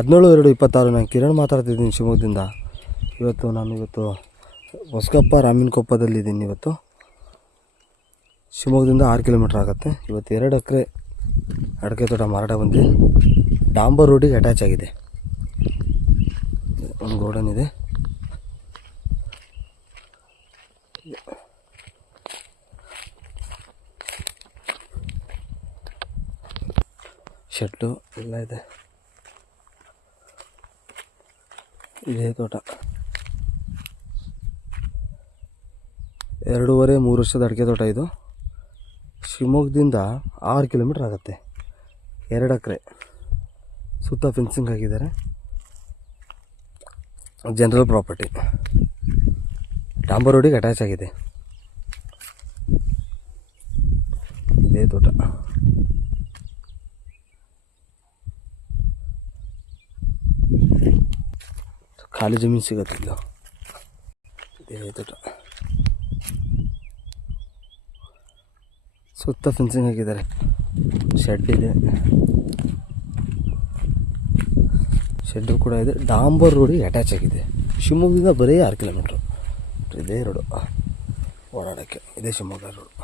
17/2/26 ನಾನು ಕಿರಣ್ ಮಾತಾಡ್ತಿದ್ದೀನಿ ಶಿವಮೊಗ್ಗದಿಂದ. ನಾನು ಹೊಸಕೊಪ್ಪ ರಾಮನಕೊಪ್ಪದಲ್ಲಿದ್ದೀನಿ. ಇವತ್ತು ಶಿವಮೊಗ್ಗದಿಂದ 6 ಕಿಲೋಮೀಟ್ರ್ ಆಗುತ್ತೆ. ಇವತ್ತು 2 ಎಕರೆ ಅಡಿಕೆ ತೋಟ ಮಾರಾಟ ಬಂದು ಡಾಂಬರ್ ರೋಡಿಗೆ ಅಟ್ಯಾಚ್ ಆಗಿದೆ. ಒಂದು ಗೋಡನ್ ಇದೆ. ಶೆಡ್ಡು ಎಲ್ಲ ಇದೆ. ಇದೇ ತೋಟ 2.5-3 ವರ್ಷದ ಅಡಿಕೆ ತೋಟ ಇದು. ಶಿವಮೊಗ್ಗದಿಂದ 6 ಕಿಲೋಮೀಟ್ರ್ ಆಗುತ್ತೆ. 2 ಎಕರೆ ಸುತ್ತ ಫೆನ್ಸಿಂಗ್ ಹಾಕಿದ್ದಾರೆ. ಜನರಲ್ ಪ್ರಾಪರ್ಟಿ, ಡಾಂಬರ್ ರೋಡಿಗೆ ಅಟ್ಯಾಚ್ ಆಗಿದೆ. ಇದೇ ತೋಟ. ಖಾಲಿ ಜಮೀನು ಸಿಗುತ್ತೆ ಇಲ್ಲ. ಇದೇ ತೋಟ ಸುತ್ತ ಫೆನ್ಸಿಂಗ್ ಹಾಕಿದ್ದಾರೆ. ಶೆಡ್ ಇದೆ, ಶೆಡ್ಡು ಕೂಡ ಇದೆ. ಡಾಂಬರ್ ರೋಡಿಗೆ ಅಟ್ಯಾಚ್ ಆಗಿದೆ. ಶಿವಮೊಗ್ಗದಿಂದ ಬರೀ 6 ಕಿಲೋಮೀಟ್ರು. ಇದೇ ರೋಡು ಓಡಾಡೋಕ್ಕೆ. ಇದೇ ಶಿವಮೊಗ್ಗ ರೋಡು.